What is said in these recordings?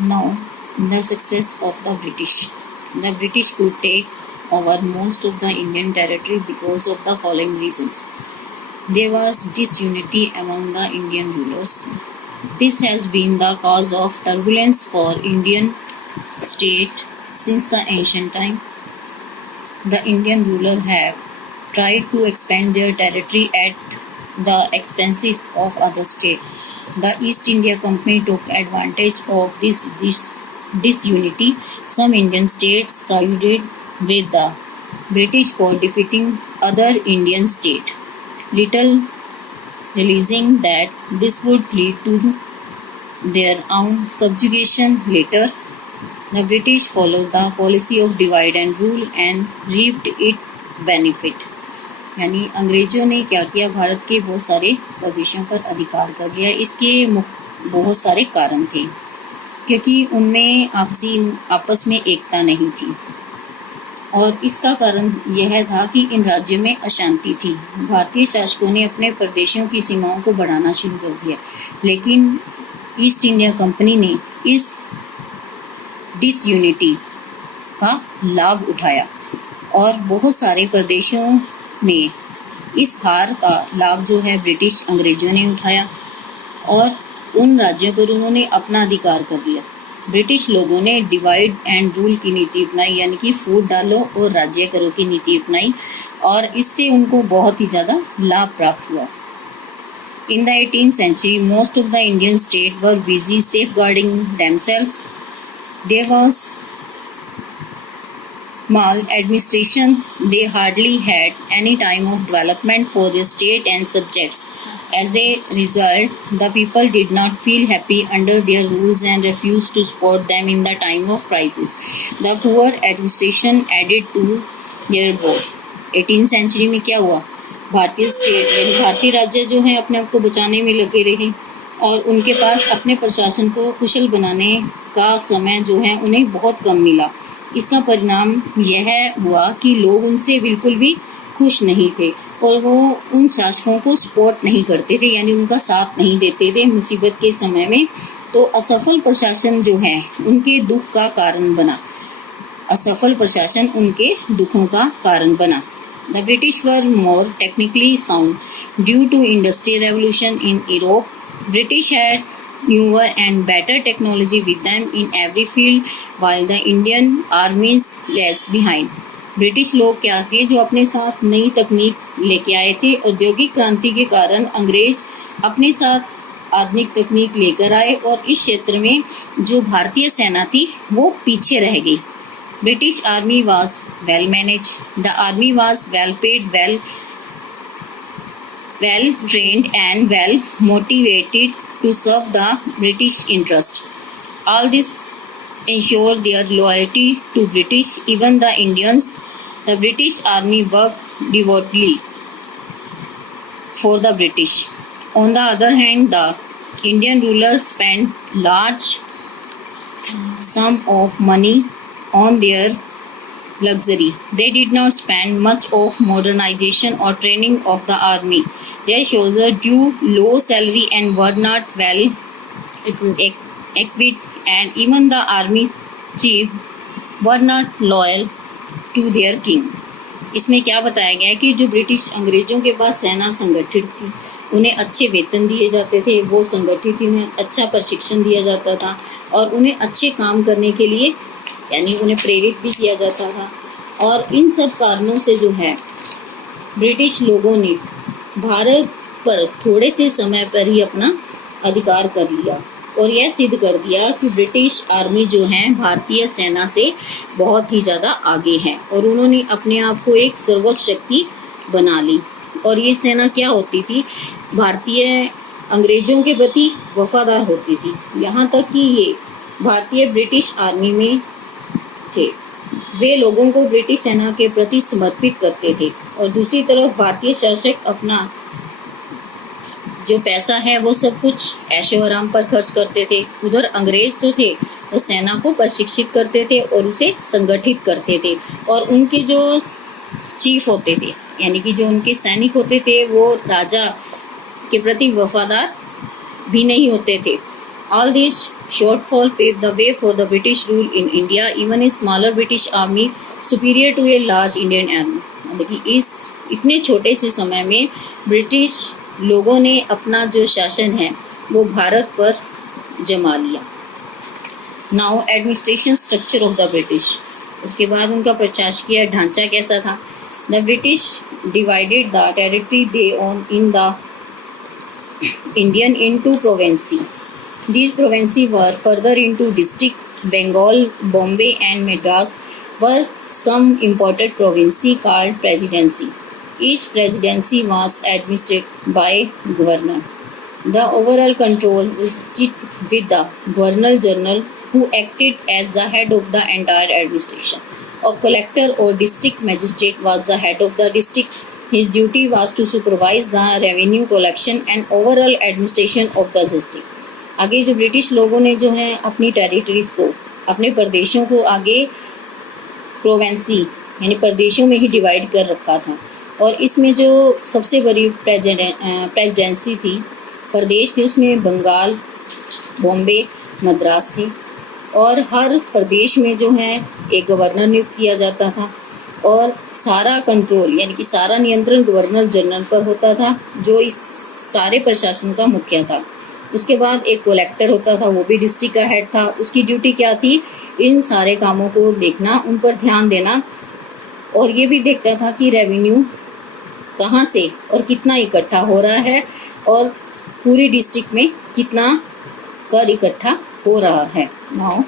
Now, the success of the British. The British could take over most of the Indian territory because of the following reasons. There was disunity among the Indian rulers. This has been the cause of turbulence for Indian state since the ancient time. The Indian rulers have tried to expand their territory at the expense of other states. The East India Company took advantage of this disunity. Some Indian states sided with the British for defeating other Indian states, little realizing that this would lead to their own subjugation later. The British followed the policy of divide and rule and reaped its benefit. यानी अंग्रेजों ने क्या किया, भारत के बहुत सारे प्रदेशों पर अधिकार कर लिया। इसके बहुत सारे कारण थे, क्योंकि उनमें आपस में एकता नहीं थी, और इसका कारण यह था कि इन राज्यों में अशांति थी। भारतीय शासकों ने अपने प्रदेशों की सीमाओं को बढ़ाना शुरू कर दिया, लेकिन ईस्ट इंडिया कंपनी ने इस डिसयूनिटी का लाभ उठाया और बहुत सारे प्रदेशों में इस हार का लाभ जो है ब्रिटिश अंग्रेजों ने उठाया और उन राज्यों पर उन्होंने अपना अधिकार कर लिया। ब्रिटिश लोगों ने डिवाइड एंड रूल की नीति अपनाई, यानी कि फूट डालो और राज्य करो की नीति अपनाई, और इससे उनको बहुत ही ज़्यादा लाभ प्राप्त हुआ। In the 18th century, most of the Indian states were busy safeguarding themselves. There was maladministration. They hardly had any time of development for their state and subjects. As a result, the people did not feel happy under their rules and refused to support them in the time of crisis. The poor administration added to their woes. 18th century में क्या हुआ, भारतीय state यानी भारतीय राज्य जो है अपने आप को बचाने में लगे रहे और उनके पास अपने प्रशासन को कुशल बनाने का समय जो है उन्हें बहुत कम मिला। इसका परिणाम यह हुआ कि लोग उनसे बिल्कुल भी खुश नहीं थे और वो उन शासकों को सपोर्ट नहीं करते थे, यानी उनका साथ नहीं देते थे मुसीबत के समय में। तो असफल प्रशासन जो है उनके दुख का कारण बना, असफल प्रशासन उनके दुखों का कारण बना। The British were more technically sound due to Industrial Revolution in Europe. British had newer and better technology with them in every field, while the Indian armies lags behind. British लोग क्या थे, जो अपने साथ नई तकनीक लेके आए थे। औद्योगिक क्रांति के कारण अंग्रेज अपने साथ आधुनिक तकनीक लेकर आए और इस क्षेत्र में जो भारतीय सेना थी वो पीछे रह गई। British army was well managed. The army was well paid, well trained and well motivated to serve the British interest. All this ensured their loyalty to British. Even the Indians, the British army worked devotedly for the British. On the other hand, the Indian rulers spent large sum of money on their luxury. They did not spend much of modernization or training of the army. Their soldiers drew low salary and were not well equipped, and even the army chief were not loyal to their king. इसमें क्या बताया गया है कि जो British अंग्रेजों के पास सेना संगठित थी, उन्हें अच्छे वेतन दिए जाते थे, वो संगठित थी, उन्हें अच्छा प्रशिक्षण दिया जाता था और उन्हें अच्छे काम करने के लिए यानी उन्हें प्रेरित भी किया जाता था। और इन सब कारणों से जो है ब्रिटिश लोगों ने भारत पर थोड़े से समय पर ही अपना अधिकार कर लिया और यह सिद्ध कर दिया कि ब्रिटिश आर्मी जो है भारतीय सेना से बहुत ही ज़्यादा आगे है और उन्होंने अपने आप को एक सर्वोच्च शक्ति बना ली। और ये सेना क्या होती थी, भारतीय अंग्रेजों के प्रति वफादार होती थी, यहाँ तक कि ये भारतीय ब्रिटिश आर्मी में थे, वे लोगों को ब्रिटिश सेना के प्रति समर्पित करते थे। और दूसरी तरफ भारतीय शासक अपना जो पैसा है वो सब कुछ ऐशो आराम पर खर्च करते थे। उधर अंग्रेज जो थे वो सेना को प्रशिक्षित करते थे और उसे संगठित करते थे और उनके जो चीफ होते थे यानी कि जो उनके सैनिक होते थे वो राजा के प्रति वफादार भी नहीं होते थे All these shortfall paved the way for the British rule in India. Even a smaller British army superior to a large Indian army. देखिए इस इतने छोटे से समय में ब्रिटिश लोगों ने अपना जो शासन है वो भारत पर जमा लिया. Now administration structure of the British. उसके बाद उनका प्रशासकीय ढांचा कैसा था. The British divided the territory they own in the Indian into provinces. These provinces were further into district. Bengal, Bombay and Madras were some important provinces called presidency. Each presidency was administered by governor. The overall control rested with the governor-general who acted as the head of the entire administration. A collector or district magistrate was the head of the district. His duty was to supervise the revenue collection and overall administration of the district. आगे जो British लोगों ने जो है अपनी territories को, अपने प्रदेशों को आगे प्रोवेंसी यानी प्रदेशों में ही डिवाइड कर रखा था. और इसमें जो सबसे बड़ी प्रेसिडेंसी थी, प्रदेश थे, उसमें बंगाल, बॉम्बे, मद्रास थे. और हर प्रदेश में जो है एक गवर्नर नियुक्त किया जाता था और सारा कंट्रोल यानी कि सारा नियंत्रण गवर्नर जनरल पर होता था, जो इस सारे प्रशासन का मुखिया था. उसके बाद एक कलेक्टर होता था, वो भी डिस्ट्रिक्ट का हेड था. उसकी ड्यूटी क्या थी, इन सारे कामों को देखना, उन पर ध्यान देना और ये भी देखता था कि रेवेन्यू कहाँ से और कितना इकट्ठा हो रहा है और पूरी डिस्ट्रिक्ट में कितना कर इकट्ठा हो रहा है. Now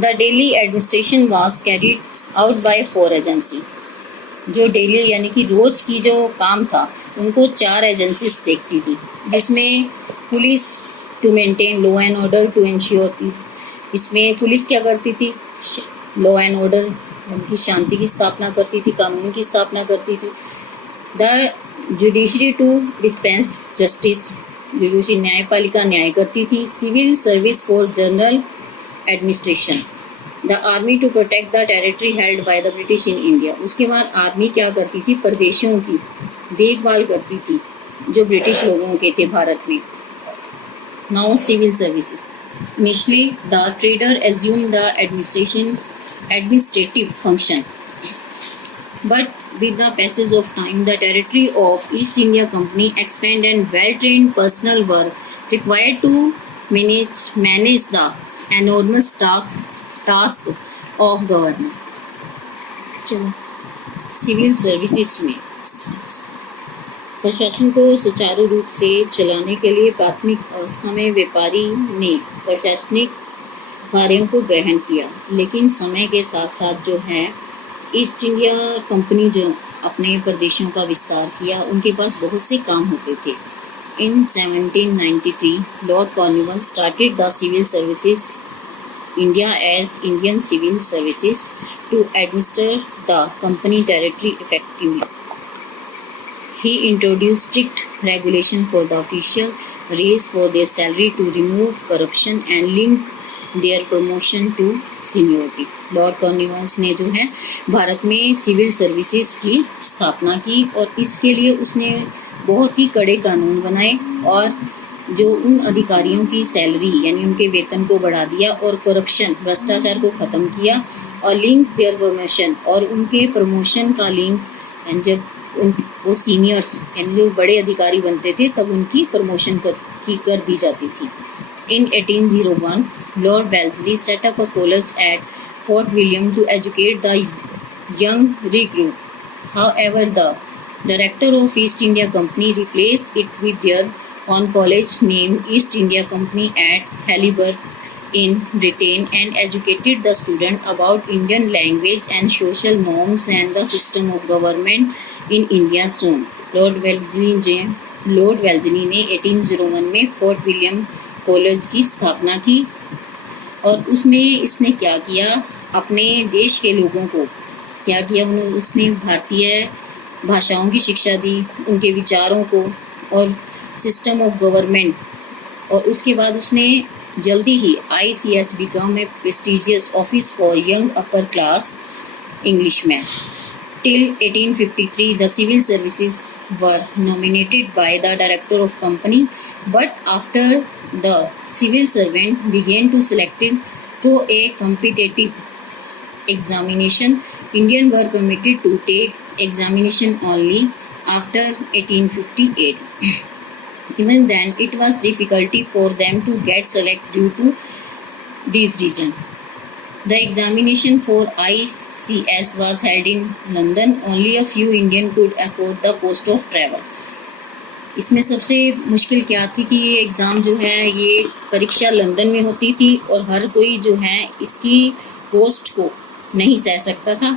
the daily administration was carried out by 4 agency. जो डेली यानी कि रोज की जो काम था उनको 4 एजेंसीज देखती थी, जिसमें police to maintain law and order to ensure peace. इसमें पुलिस क्या करती थी, लॉ एंड ऑर्डर यानी कि शांति की स्थापना करती थी, कानून की स्थापना करती थी. The judiciary to dispense justice, judiciary न्यायपालिका न्याय करती थी. Civil service for general administration. The army to protect the territory held by the British in India. उसके बाद आर्मी क्या करती थी, प्रदेशों की देखभाल करती थी जो ब्रिटिश लोगों के थे भारत में. Now civil services. Initially the trader assume the administrative function, but with the passage of time the territory of East India Company expand and well-trained personnel were required to manage the enormous task of governance. चलो civil services में प्रशासन को सुचारू रूप से चलाने के लिए प्राथमिक अवस्था में व्यापारी ने प्रशासनिक कार्यों को ग्रहण किया, लेकिन समय के साथ साथ जो है ईस्ट इंडिया कंपनी जो अपने प्रदेशों का विस्तार किया, उनके पास बहुत से काम होते थे. In 1793 Lord Cornwallis started the civil services India as Indian civil services to administer the company territory effectively. He introduced strict regulation for the official, raise for their salary to remove corruption and link their promotion to seniority. Lord Cornwallis ने जो है भारत में civil services की स्थापना की और इसके लिए उसने बहुत ही कड़े कानून बनाए और जो उन अधिकारियों की सैलरी यानी उनके वेतन को बढ़ा दिया और करप्शन भ्रष्टाचार को ख़त्म किया और लिंक देयर प्रमोशन और उनके प्रमोशन का लिंक यानी जब वो सीनियर्स यानी जो बड़े अधिकारी बनते थे तब उनकी प्रमोशन कर दी जाती थी. In 1801, Lord Wellesley set up a college at Fort William to educate the young recruit. However, the director of East India Company replaced it with their own college named East India Company at Haileybury in Britain and educated the student about Indian language and social norms and the system of government in India soon. Lord Wellesley ने 1801 में fort William college की स्थापना की और उसमें इसने क्या किया, अपने देश के लोगों को क्या किया, उसने भारतीय भाषाओं की शिक्षा दी, उनके विचारों को और सिस्टम ऑफ गवर्नमेंट. और उसके बाद उसने जल्दी ही ICS become a prestigious office for young upper class Englishmen. Till 1853, the civil services were nominated by the director of company. But after the civil servant began to selected to a competitive examination, Indians were permitted to take examination only after 1858. Even then, it was difficulty for them to get select due to these reasons. The examination for ICS was held in London. Only a few Indians could afford the cost of travel. इसमें सबसे मुश्किल क्या थी कि ये exam जो है ये परीक्षा लंदन में होती थी और हर कोई जो है इसकी कॉस्ट को नहीं सह सकता था.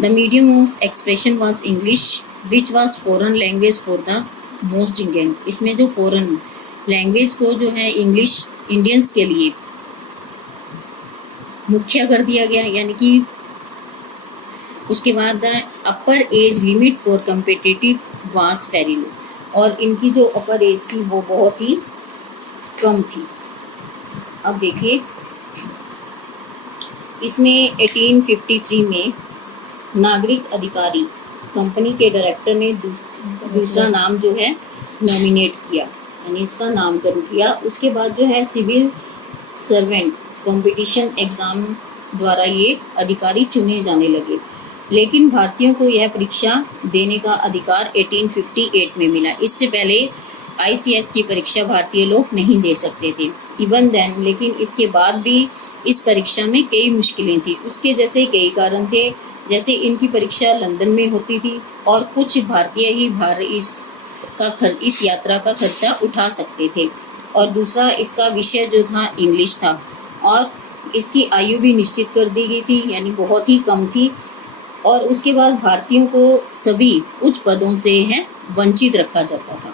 The medium of expression was English which was foreign language for the most Indian. इसमें जो फॉरेन लैंग्वेज को जो है इंग्लिश इंडियंस के लिए मुख्य कर दिया गया. यानी कि उसके बाद the upper age limit for competitive was very low. और इनकी जो अपर एज थी वो बहुत ही कम थी. अब देखिए इसमें 1853 में नागरिक अधिकारी कंपनी के डायरेक्टर ने दूसरा नाम जो है नॉमिनेट किया, यानी इसका नामकरण किया. उसके बाद जो है सिविल सर्वेंट कंपटीशन एग्जाम द्वारा ये अधिकारी चुने जाने लगे. लेकिन भारतीयों को यह परीक्षा देने का अधिकार 1858 में मिला. इससे पहले ICS की परीक्षा भारतीय लोग नहीं दे सकते थे. इवन देन, लेकिन इसके बाद भी इस परीक्षा में कई मुश्किलें थी. उसके जैसे कई कारण थे, जैसे इनकी परीक्षा लंदन में होती थी और कुछ भारतीय ही इस यात्रा का खर्चा उठा सकते थे. और दूसरा, इसका विषय जो था इंग्लिश था और इसकी आयु भी निश्चित कर दी गई थी, यानी बहुत ही कम थी. और उसके बाद भारतीयों को सभी उच्च पदों से है वंचित रखा जाता था.